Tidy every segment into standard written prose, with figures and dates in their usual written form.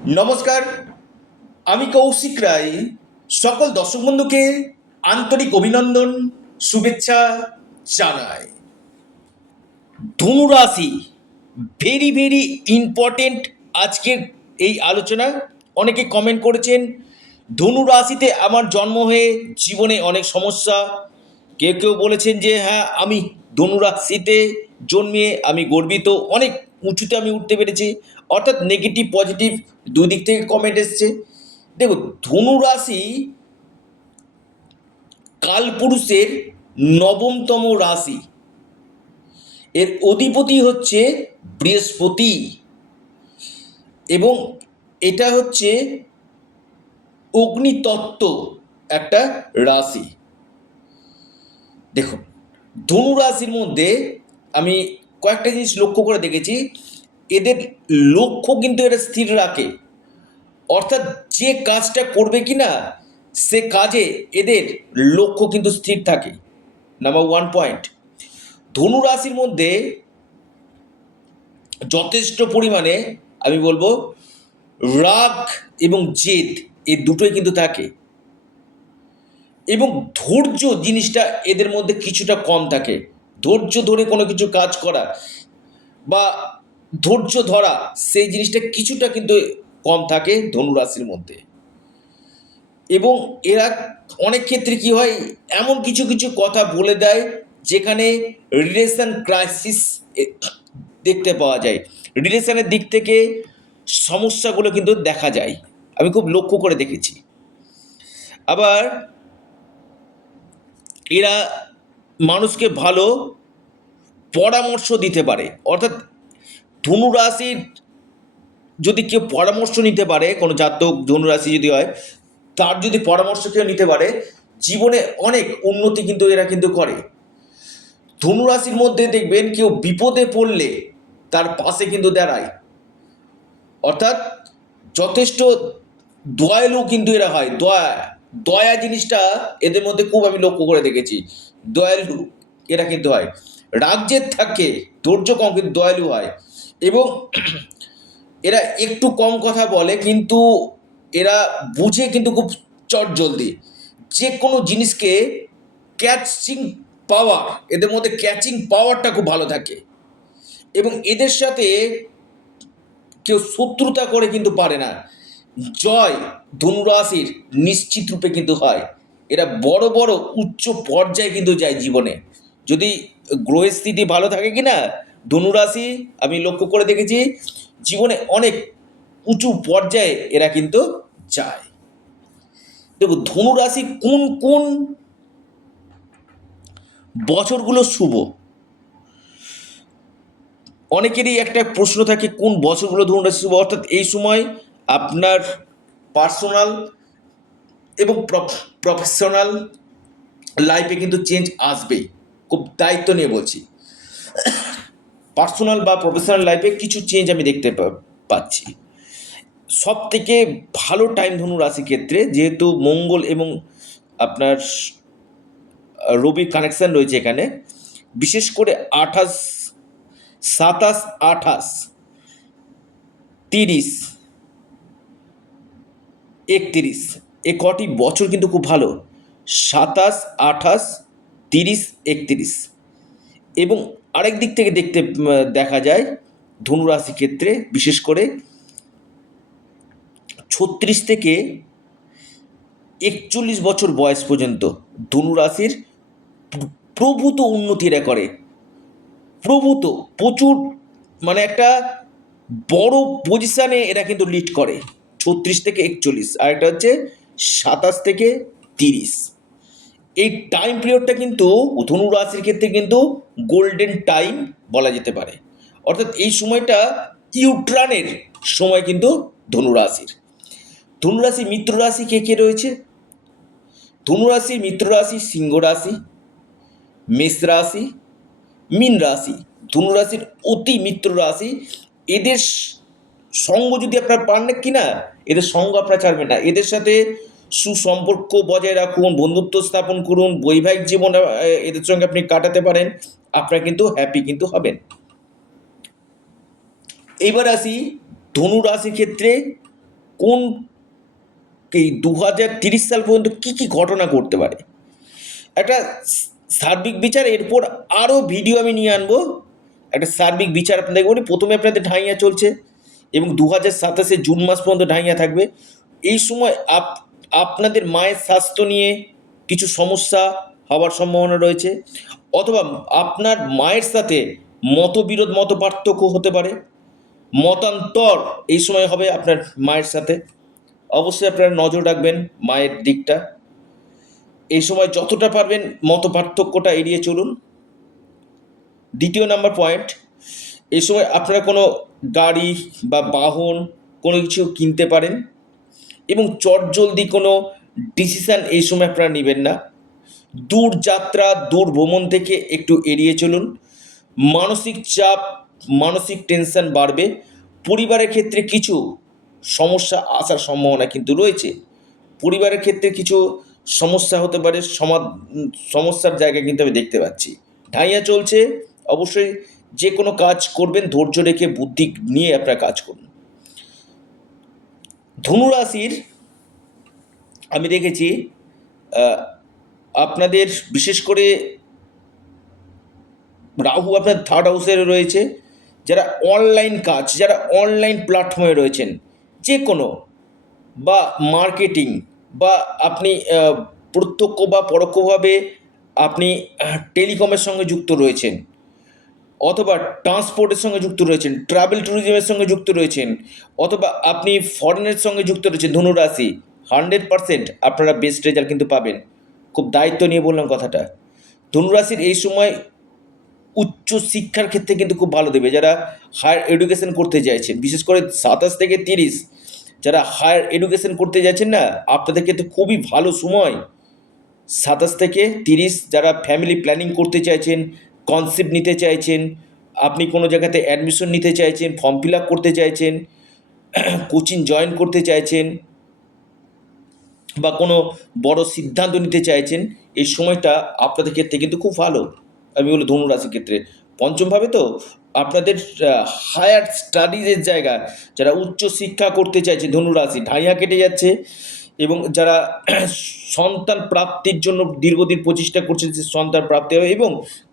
নমস্কার, আমি কৌশিক রায়। সকল দর্শক বন্ধুকে আন্তরিক অভিনন্দন, শুভেচ্ছা জানাই। ধনুরাশি ভেরি ভেরি ইম্পর্টেন্ট আজকের এই আলোচনা। অনেকে কমেন্ট করেছেন ধনুরাশিতে আমার জন্ম হয়ে জীবনে অনেক সমস্যা। কেউ কেউ বলেছেন যে হ্যাঁ, আমি ধনুরাশিতে জন্মে আমি গর্বিত, অনেক উঁচুতে আমি উঠতে পেরেছি। অর্থাৎ নেগেটিভ পজিটিভ দুই দিক থেকে কমেন্ট এসছে। দেখো, ধনুরাশি কালপুরুষের নবমতম রাশি। এর অধিপতি হচ্ছে বৃহস্পতি এবং এটা হচ্ছে অগ্নিতত্ত্ব একটা রাশি। দেখুন, ধনুরাশির মধ্যে আমি কয়েকটা জিনিস লক্ষ্য করে দেখেছি। এদের লক্ষ্য কিন্তু এরা স্থির রাখে, অর্থাৎ যে কাজটা করবে কি না সে কাজে এদের লক্ষ্য কিন্তু স্থির থাকে। নাম্বার ওয়ান পয়েন্ট, ধনুরাশির মধ্যে যথেষ্ট পরিমাণে আমি বলবো রাগ এবং জেদ, এই দুটোই কিন্তু থাকে এবং ধৈর্য জিনিসটা এদের মধ্যে কিছুটা কম থাকে। ধৈর্য ধরে কোনো কিছু কাজ করা বা ধৈর্য ধরা, সেই জিনিসটা কিছুটা কিন্তু কম থাকে ধনুরাশির মধ্যে। এবং এরা অনেক ক্ষেত্রে কি হয়, এমন কিছু কিছু কথা বলে দেয় যেখানে রিলেশন ক্রাইসিস দেখতে পাওয়া যায়। রিলেশনের দিক থেকে সমস্যাগুলো কিন্তু দেখা যায়, আমি খুব লক্ষ্য করে দেখেছি। আবার এরা মানুষকে ভালো পরামর্শ দিতে পারে, অর্থাৎ ধনুরাশির যদি কেউ পরামর্শ নিতে পারে, কোনো জাতক ধনুরাশি যদি হয়, তার যদি পরামর্শ কেউ নিতে পারে, জীবনে অনেক উন্নতি কিন্তু এরা কিন্তু করে। ধনুরাশির মধ্যে দেখবেন কেউ বিপদে পড়লে তার পাশে কিন্তু দাঁড়ায়, অর্থাৎ যথেষ্ট দয়ালু কিন্তু এরা হয়। দয়া জিনিসটা এদের মধ্যে খুব আমি লক্ষ্য করে দেখেছি। দয়ালু এরা কিন্তু হয়। রাজ্যের থাকে ধৈর্য কম, কিন্তু দয়ালু হয়। এবং এরা একটু কম কথা বলে, কিন্তু এরা বুঝে কিন্তু খুব চটজলদি। যে কোনো জিনিসকে ক্যাচিং পাওয়ার, এদের মধ্যে ক্যাচিং পাওয়ারটা খুব ভালো থাকে। এবং এদের সাথে কেউ শত্রুতা করে কিন্তু পারে না। জয় ধনুরাশির নিশ্চিত রূপে কিন্তু হয়। এরা বড় বড় উচ্চ পর্যায়ে কিন্তু যায় জীবনে, যদি গ্রহের স্থিতি ভালো থাকে কি না। ধনুরাশি আমি লক্ষ্য করে দেখেছি জীবনে অনেক উঁচু পর্যায়ে এরা কিন্তু যায়। দেখো, ধনুরাশি কোন কোন বছরগুলো শুভ, অনেকেরই একটা প্রশ্ন থাকে কোন বছরগুলো ধনুরাশি শুভ। অর্থাৎ এই সময় আপনার পার্সোনাল এবং প্রফেশনাল লাইফে কিন্তু চেঞ্জ আসবেই, খুব দায়িত্ব নিয়ে বলছি। পার্সোনাল বা প্রফেশনাল লাইফে কিছু চেঞ্জ আমি দেখতে পাচ্ছি। সব থেকে ভালো টাইম ধনু রাশির ক্ষেত্রে, যেহেতু মঙ্গল এবং আপনার রবির কানেকশান রয়েছে এখানে, বিশেষ করে 28, 27, 28, 30, 31 এ কটি বছর কিন্তু খুব ভালো। 27, 28, 30, 31। এবং আরেক দিক থেকে দেখা যায় ধনুরাশি ক্ষেত্রে বিশেষ করে 36 থেকে 41 বছর বয়স পর্যন্ত ধনুরাশির প্রভূত উন্নতি এরা করে। প্রভূত প্রচুর, মানে একটা বড় পজিশানে এরা কিন্তু লিড করে। 36 থেকে 41, আর একটা হচ্ছে 27 থেকে 30। এই টাইম পিরিয়ডটা কিন্তু ধনুরাশির ক্ষেত্রে কিন্তু গোল্ডেন টাইম বলা যেতে পারে। অর্থাৎ এই সময়টা ইউট্রানের সময় কিন্তু ধনুরাশির। ধনুরাশি মিত্র রাশি কে কে রয়েছে? ধনুরাশি মিত্র রাশি সিংহ রাশি, মেষ রাশি, মীন রাশি। ধনুরাশির অতি মিত্র রাশি। এদের সঙ্গ যদি আপনার পান না কিনা, এদের সঙ্গ আপনার ছাড়বেন না। এদের সাথে সুসম্পর্ক বজায় রাখুন, বন্ধুত্ব স্থাপন করুন, বৈবাহিক জীবন এদের সঙ্গে আপনি কাটাতে পারেন, আপনার কিন্তু হ্যাপি কিন্তু হবেন। এবার আসি ধনু রাশির ক্ষেত্রে কোন এই 2030 সাল পর্যন্ত কি কি ঘটনা ঘটতে পারে, একটা সার্বিক বিচার। এরপর আরও ভিডিও আমি নিয়ে আনবো, একটা সার্বিক বিচার আপনাদের বলি। প্রথমে আপনাদের ঢাইয়া চলছে এবং 2027 জুন মাস পর্যন্ত ঢাইয়া থাকবে। এই সময় আপনাদের মায়ের স্বাস্থ্য নিয়ে কিছু সমস্যা হওয়ার সম্ভাবনা রয়েছে, অথবা আপনার মায়ের সাথে মতবিরোধ মত পার্থক্য হতে পারে, মতান্তর এই সময় হবে আপনার মায়ের সাথে। অবশ্যই আপনারা নজর রাখবেন মায়ের দিকটা। এই সময় যতটা পারবেন মত পার্থক্যটা এড়িয়ে চলুন। দ্বিতীয় নাম্বার পয়েন্ট, এই সময় আপনারা কোনো গাড়ি বা বাহন কোনো কিছু কিনতে পারেন এবং চটজলদি কোনো ডিসিশান এই সময় আপনারা নেবেন না। দূর যাত্রা, দূর ভ্রমণ থেকে একটু এড়িয়ে চলুন। মানসিক চাপ, মানসিক টেনশন বাড়বে। পরিবারের ক্ষেত্রে কিছু সমস্যা আসার সম্ভাবনা কিন্তু রয়েছে। পরিবারের ক্ষেত্রে কিছু সমস্যা হতে পারে, সমস্যার জায়গা কিন্তু আমি দেখতে পাচ্ছি। ঢাইয়া চলছে, অবশ্যই যে কোনো কাজ করবেন ধৈর্য রেখে, বুদ্ধি নিয়ে আপনারা কাজ করুন। ধনুরাশির আমি দেখেছি আপনাদের বিশেষ করে রাহু আপনার থার্ড হাউসে রয়েছে। যারা অনলাইন কাজ, যারা অনলাইন প্ল্যাটফর্মে রয়েছেন, যে কোনো বা মার্কেটিং বা আপনি প্রত্যক্ষ বা পরোক্ষভাবে আপনি টেলিকমের সঙ্গে যুক্ত রয়েছেন, অথবা ট্রান্সপোর্টের সঙ্গে যুক্ত রয়েছেন, ট্রাভেল ট্যুরিজমের সঙ্গে যুক্ত রয়েছেন, অথবা আপনি ফরেনের সঙ্গে যুক্ত রয়েছেন, ধনুরাশি 100% আপনারা বেস্ট রেজাল্ট কিন্তু পাবেন। খুব দায়িত্ব নিয়ে বললাম কথাটা। ধনুরাশির এই সময় উচ্চ শিক্ষার ক্ষেত্রে কিন্তু খুব ভালো দেবে। যারা হায়ার এডুকেশন করতে চাইছেন, বিশেষ করে 27 থেকে 30 যারা হায়ার এডুকেশন করতে যাচ্ছেন না, আপনাদের ক্ষেত্রে খুবই ভালো সময়। 27 থেকে 30 যারা ফ্যামিলি প্ল্যানিং করতে চাইছেন, কনসেপ্ট নিতে চাইছেন, আপনি কোনো জায়গাতে অ্যাডমিশন নিতে চাইছেন, ফর্ম ফিল আপ করতে চাইছেন, কোচিং জয়েন করতে চাইছেন, বা কোনো বড় সিদ্ধান্ত নিতে চাইছেন, এই সময়টা আপনাদের ক্ষেত্রে কিন্তু খুব ভালো। আমি বলি ধনুরাশির ক্ষেত্রে পঞ্চমভাবে তো আপনাদের হায়ার স্টাডিজের জায়গা, যারা উচ্চ শিক্ষা করতে চাইছে ধনুরাশি, ঢাইয়া কেটে যাচ্ছে। এবং যারা সন্তান প্রাপ্তির জন্য দীর্ঘদিন প্রচেষ্টা করছে যে সন্তান প্রাপ্তি হবে, এবং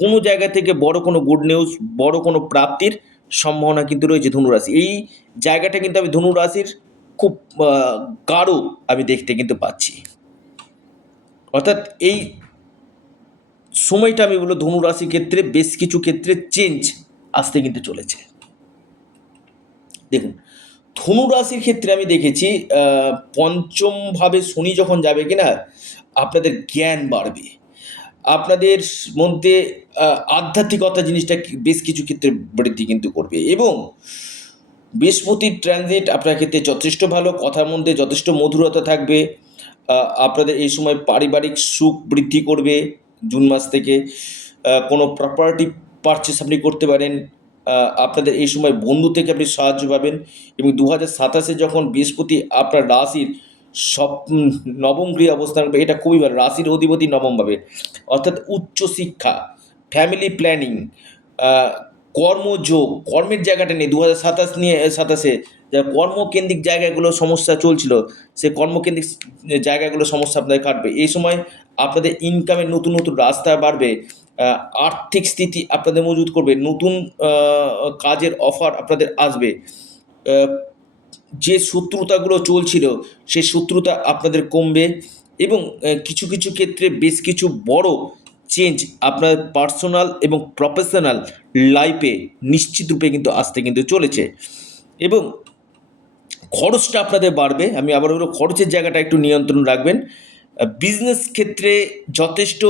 কোনো জায়গা থেকে বড় কোনো গুড নিউজ, বড় কোনো প্রাপ্তির সম্ভাবনা কিন্তু রয়েছে ধনুরাশি। এই জায়গাটা কিন্তু আমি ধনুরাশির খুব গাঢ় আমি দেখতে কিন্তু পাচ্ছি। অর্থাৎ এই সময়টা আমি বলবো ধনুরাশির ক্ষেত্রে বেশ কিছু ক্ষেত্রে চেঞ্জ আসতে কিন্তু চলেছে। দেখুন, ধনুরাশির ক্ষেত্রে আমি দেখেছি পঞ্চমভাবে শনি যখন যাবে কিনা, আপনাদের জ্ঞান বাড়বে, আপনাদের মধ্যে আধ্যাত্মিকতা জিনিসটা বেশ কিছু ক্ষেত্রে বৃদ্ধি কিন্তু করবে। এবং বৃহস্পতির ট্রানজিট আপনার ক্ষেত্রে যথেষ্ট ভালো, কথার মধ্যে যথেষ্ট মধুরতা থাকবে। আপনাদের এই সময় পারিবারিক সুখ বৃদ্ধি করবে। জুন মাস থেকে কোনো প্রপার্টি পারচেস আপনি করতে পারেন। আপনাদের এই সময় বন্ধু থেকে আপনি সাহায্য পাবেন। এবং 2027 যখন বৃহস্পতি আপনার রাশির নবম গৃহে অবস্থান করবে, এটা খুবই ভালো। রাশির অধিপতি নবমভাবে, অর্থাৎ উচ্চশিক্ষা, ফ্যামিলি প্ল্যানিং, কর্মযোগ, কর্মের জায়গাটা নেই 2027 যা কর্মকেন্দ্রিক জায়গাগুলো সমস্যা চলছিল, সে কর্মকেন্দ্রিক জায়গাগুলো সমস্যা আপনাদের কাটবে। এই সময় আপনাদের ইনকামের নতুন নতুন রাস্তা বাড়বে, আর্থিক স্থিতি আপনাদের মজবুত করবে, নতুন কাজের অফার আপনাদের আসবে। যে শত্রুতাগুলো চলছিল সেই শত্রুতা আপনাদের কমবে। এবং কিছু কিছু ক্ষেত্রে বেশ কিছু বড় চেঞ্জ আপনার পার্সোনাল এবং প্রফেশনাল লাইফে নিশ্চিত রূপে কিন্তু আসতে কিন্তু চলেছে। এবং খরচটা আপনাদের বাড়বে। আমি আবার বলবো খরচের জায়গাটা একটু নিয়ন্ত্রণ রাখবেন। বিজনেস ক্ষেত্রে যথেষ্ট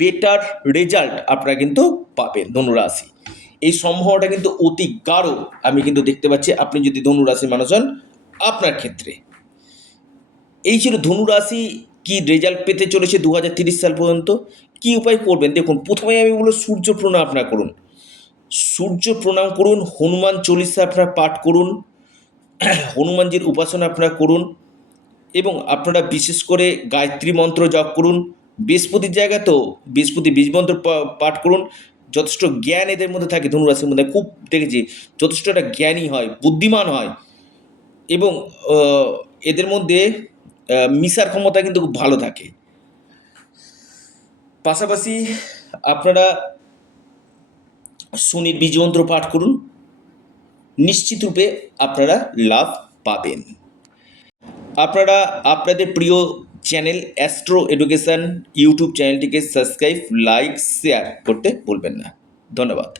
বেটার রেজাল্ট আপনারা কিন্তু পাবেন ধনুরাশি। এই সম্ভাবনাটা কিন্তু অতি গাঢ় আমি কিন্তু দেখতে পাচ্ছি আপনি যদি ধনুরাশির মানুষ হন আপনার ক্ষেত্রে। এই ছিল ধনুরাশি কি রেজাল্ট পেতে চলেছে 2030 সাল পর্যন্ত, কি উপায় করবেন। দেখুন, প্রথমেই আমি বলবো সূর্য প্রণাম আপনারা করুন, সূর্য প্রণাম করুন, হনুমান চল্লিশা আপনারা পাঠ করুন, হনুমানজির উপাসনা আপনারা করুন, এবং আপনারা বিশেষ করে গায়ত্রী মন্ত্র জপ করুন। বৃহস্পতির জায়গা তো বৃহস্পতি বীজ মন্ত্র পাঠ করুন। যথেষ্ট জ্ঞান এদের মধ্যে থাকে, ধনুরাশির মধ্যে খুব দেখেছি, যথেষ্ট একটা জ্ঞানী হয়, বুদ্ধিমান হয়। এবং এদের মধ্যে মিশার ক্ষমতা কিন্তু খুব ভালো থাকে। পাশাপাশি আপনারা শনির বীজমন্ত্র পাঠ করুন, নিশ্চিত রূপে আপনারা লাভ পাবেন। আপনারা আপনাদের প্রিয় চ্যানেল অ্যাস্ট্রো এডুকেশন ইউটিউব চ্যানেলটিকে সাবস্ক্রাইব, লাইক, শেয়ার করতে ভুলবেন না। ধন্যবাদ।